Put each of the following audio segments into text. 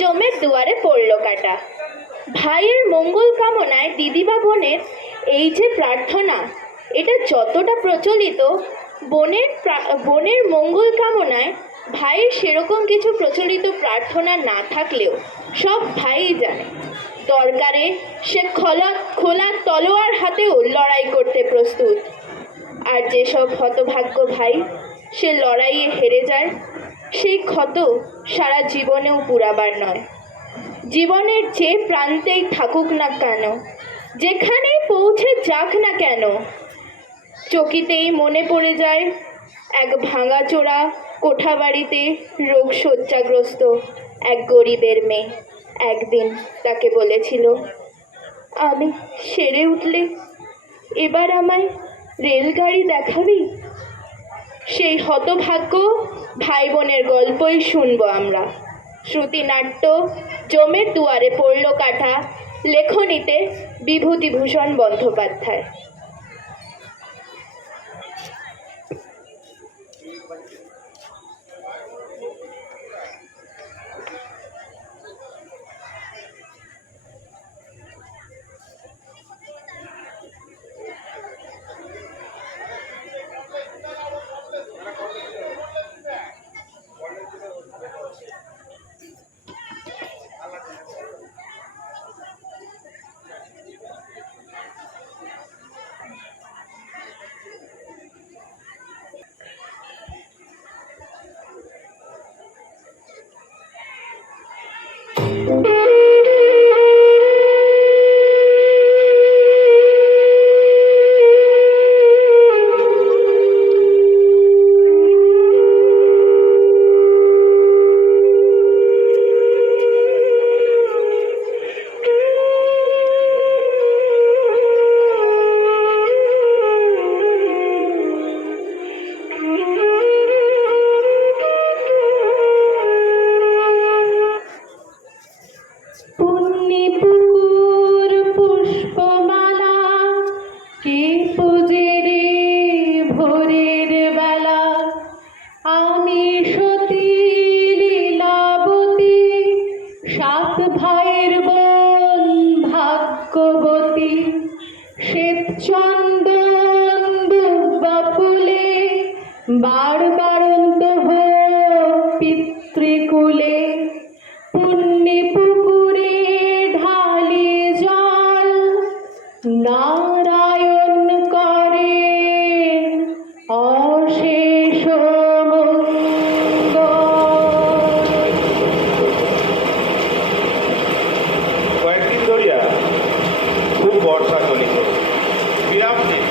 জমের দুয়ারে পড়ল কাটা। ভাইয়ের মঙ্গল কামনায় দিদিবা বোনের এই যে প্রার্থনা, এটা যতটা প্রচলিত, বোনের মঙ্গল কামনায় ভাইয়ের সেরকম কিছু প্রচলিত প্রার্থনা না থাকলেও সব ভাই জানে দরকারে সে খোলা তলোয়ার হাতেও লড়াই করতে প্রস্তুত। আর যেসব হতভাগ্য ভাই সে লড়াইয়ে হেরে যায়, সেই ক্ষত সারা জীবনেও পুরাবার নয়। জীবনের যে প্রান্তেই থাকুক না কেন, যেখানেই পৌঁছে যাক না কেন, চকিতেই মনে পড়ে যায় এক ভাঙাচোরা কোঠাবাড়িতে রোগ শয্যাগ্রস্ত এক গরিবের মেয়ে একদিন তাকে বলেছিল, আমি সেরে উঠলে এবার আমায় রেলগাড়ি দেখাবি। সেই হতভাগ্য ভাই বোনের গল্পই শুনবো আমরা। শ্রুতিনাট্য জমের দুয়ারে পড়ল কাটা, লেখনীতে বিভূতিভূষণ বন্দ্যোপাধ্যায়। ভাইয়ের বোন ভাগ্যবতী, শ্বেত চন্দন দুব্বা ফুলে বারবারন্ত পিতৃকুলে, পুণ্যি পুকুরে ঢালি জল নারায়ণ করেন অশেষ বর্ষা চলিত, বিরাম নেই,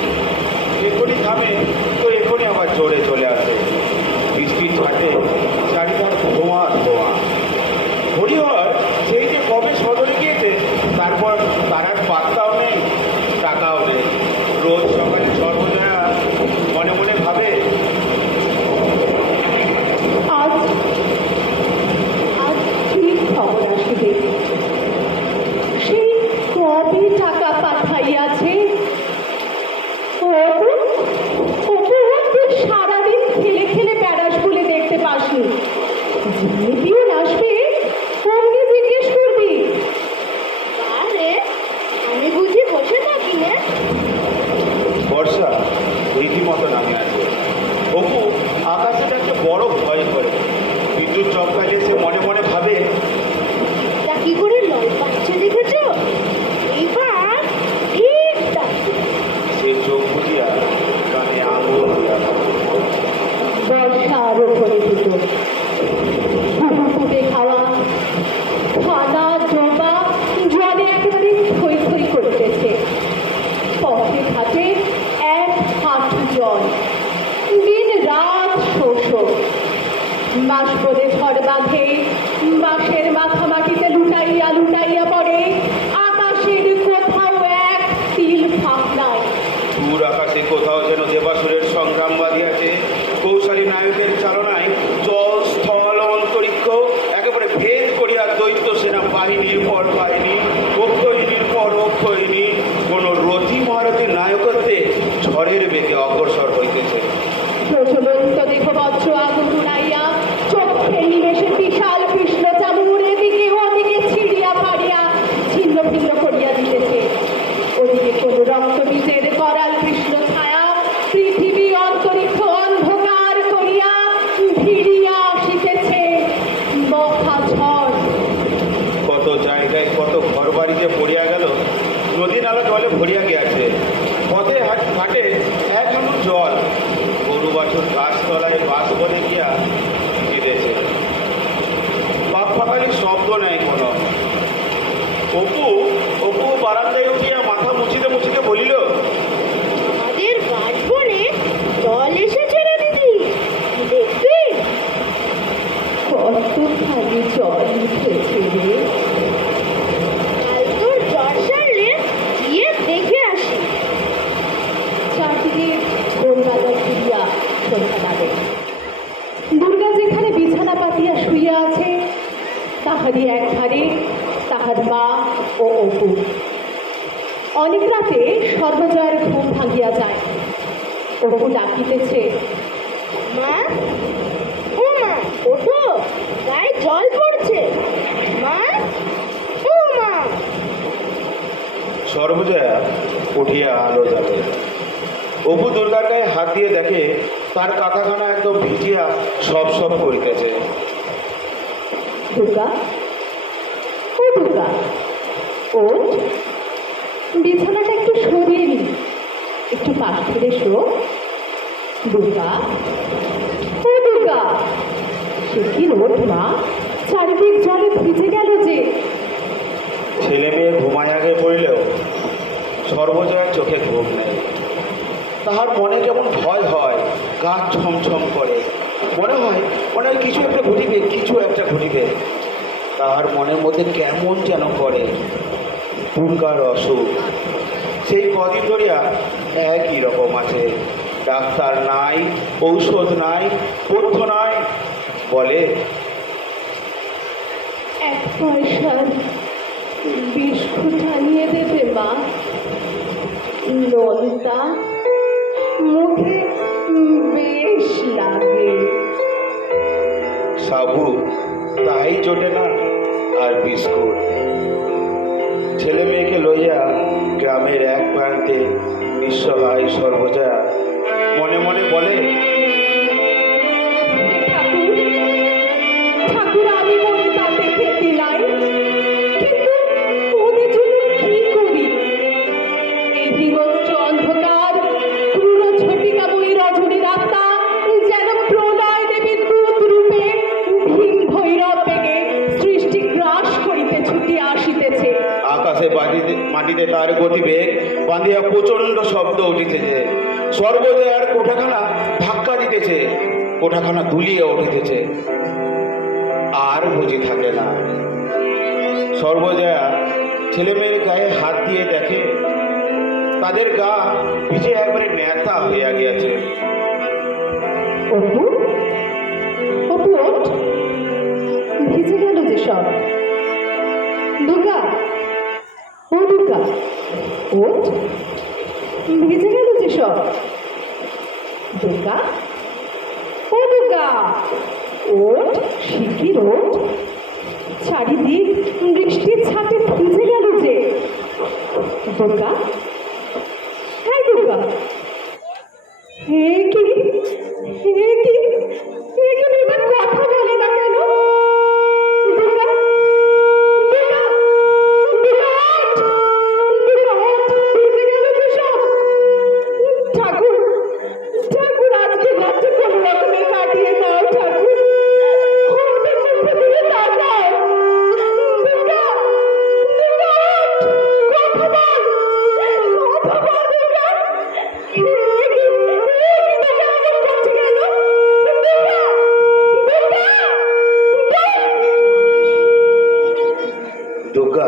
এখনই থামে তো এখনই আবার জোরে চলে আসে। বৃষ্টির ছাটে চারিধার ধোঁয়া ধোঁয়া। হরিহর সেই যে কবে সদরে গিয়েছে, তারপর তার আর পাত্তাও নেই, টাকাও নেই। রোজ সকালে সর্বজয়া মনে মনে ভাবে, আজ ঠিক খবর আসিবে। সেই কবে টাকা পাঠাইয়াছে, সারাদিন খেলে খেলে প্যারাস বলে দেখতে পাসনি। পিউন আসবে, অমনি জিজ্ঞেস করবি, আরে আমি বুঝি বসে থাকি না? বর্ষা রীতিমতো নামে আসে। অপু আকাশের একটা বড় ভয় করে। বিদ্যুৎ চমকালে সে মনে মনে ভাবে, তা কি করে লল পাচ্ছে দেখেছ? এইবার ঠিক ডাকছে। সে চোখ বুঝিয়া কানে আঙুল দিয়া বর্ষা আরো করে দিত। ফুটে খাওয়া খানা জমা জলে একেবারে থই থই করতেছে। পথে ঘাটে এক হাত জল, দিন রাত শোষক। বাঁশ বলে ঝড় বাঁধে, বাঁশের মাথা মাটিতে লুটাইয়া লুটাইয়া পড়ে। আকাশের কোথাও এক তিল ফাঁক নাই। দূর আকাশে কোথাও যেন দেবাসুরের সংগ্রাম বাঁধিয়াছে। কৌশলী নায়কের চালনায় জল স্থল অন্তরিক্ষ একেবারে ভেদ করিয়া দৈত্য সেনা বাহিনীর পর বাহিনী, অক্ষয়িনীর পর অক্ষয়িনী, কোন রথী মহারথীর নায়কত্বে ঝড়ের বেগে অগ্রসর হইতেছে। প্রচলন্ত দেহ বজ্র আগুন উড়াইয়া চোখের নিমেষে বিশাল কৃষ্ণ চামুর এদিকে পাখালির শব্দ নেই কোনো। অপু অপু বারান্দায় উঠিয়া মাথা মুছিতে মুছিতে বলিল, আমাদের বাঁশবনে জল এসেছে রে দিদি, দেখবি? কতখানি জল উঠেছে রে। কাল তোর জ্বর সারলে গিয়ে দেখে আসি। চারদিকে গোলবাজার ফিরিয়া সন্ধ্যা নামে। দুর্গা যেখানে বিছানা পাতিয়া শুইয়া আছে, তাহারই একধারে তাহার মা ও অপু। অনেক রাতে সর্বজয়ের ঘুম ভাঙিয়া যায়। অপু ডাকিতেছে, মা, ও মা, ওঠো, গায়ে জল পড়ছে। মা, ও মা। সর্বজয়া উঠিয়া আলো জ্বালে। অপু দুর্গার গায়ে হাত দিয়ে দেখে তার কাকাখানা একদম ভিজিয়া সব সব করিতেছে। দুর্গা, ও দুর্গা, ওঠ, বিছানাটা একটু সরিয়ে নি, একটু পাশ ফিরে শো। দুর্গা, ও দুর্গা, সে কি ওঠ মা, চারিদিক জলে ভিজে গেল যে। ছেলে মেয়ে ঘুমায় আগে পড়লেও সর্বজয়ার চোখে ঘুম নেই। তাহার মনে কেমন ভয় হয়, গা ছমছম করে, মনে হয় কিছু একটা ঘটিবে, কিছু একটা ঘটিবে। তাহার মনের মধ্যে কেমন যেন করে। দুর্গার অসুখ সেই কদিন ধরিয়া একই রকম আছে। ডাক্তার নাই, ঔষধ নাই, পথ্য নাই। বলে, এক পয়সার বিস্কুট আনিয়ে দেবে মা, নলতা মুখে বেশ লাগে। সাবু তাই জোটে না, আর বিস্কুট। ছেলে মেয়েকে লইয়া গ্রামের এক প্রান্তে নিঃসহায় সর্বজয়া মনে মনে বলে, ঠাকুর, ঠাকুর, আমি মনে তাতে খেতে নাই, কিন্তু ওদের জন্য কি করি? এই হিংস্র অন্ধকার ক্রূর ঝটিকাময়ী রজনী রাতটা যেন প্রলয় দেবী দূত রূপে ভীম ভৈরব বেগে সৃষ্টি গ্রাস করিতে ছুটিয়া আসিতেছে। আকাশে মাটিতে তার গতিবেগ বাঁধিয়া প্রচণ্ড শব্দ উঠিতেছে। সর্বজয়ার কোঠাখানা ধাক্কা দিতেছে, কোঠাখানা দুলিয়ে উঠিতেছে। আর বুঝি থাকে না। সর্বজয়া ছেলে মেয়ের গায়ে হাত দিয়ে দেখে তাদের গা ভিজে একবারে নেতা হইয়া গিয়াছে। অপু, অপু ওঠ, ভিজে গেল যে সব। দুর্গা, ও দুর্গা, ওঠ, ভিজে গেল যে সব। দুর্গা, ও দুর্গা, ওঠ, শিগগির ওঠ, চারিদিক বৃষ্টির ছাটে ভিজে গেল যে। দুর্গা, হ্যাঁ দুর্গা, হে কি, হে কি, হে কি মেয়েটা কথা বলে না কেন? দুর্গা, দুর্গা, দুর্গা, ওঠ, দুর্গা, ওঠ, ভিজে গেল যে সব। ঠাকুর, ঠাকুর, আজকে রাত্রে কোনো রকমে কাটিয়ে দাও ঠাকুর, ওদের মুখে দিকে তাকাও। দুর্গা, দুর্গা, ওঠ, কথা বল, কথা বল দুর্গা। হে কি, হে কি তোকে এমন করছে কেন? দুর্গা, দুর্গা, দুর্গা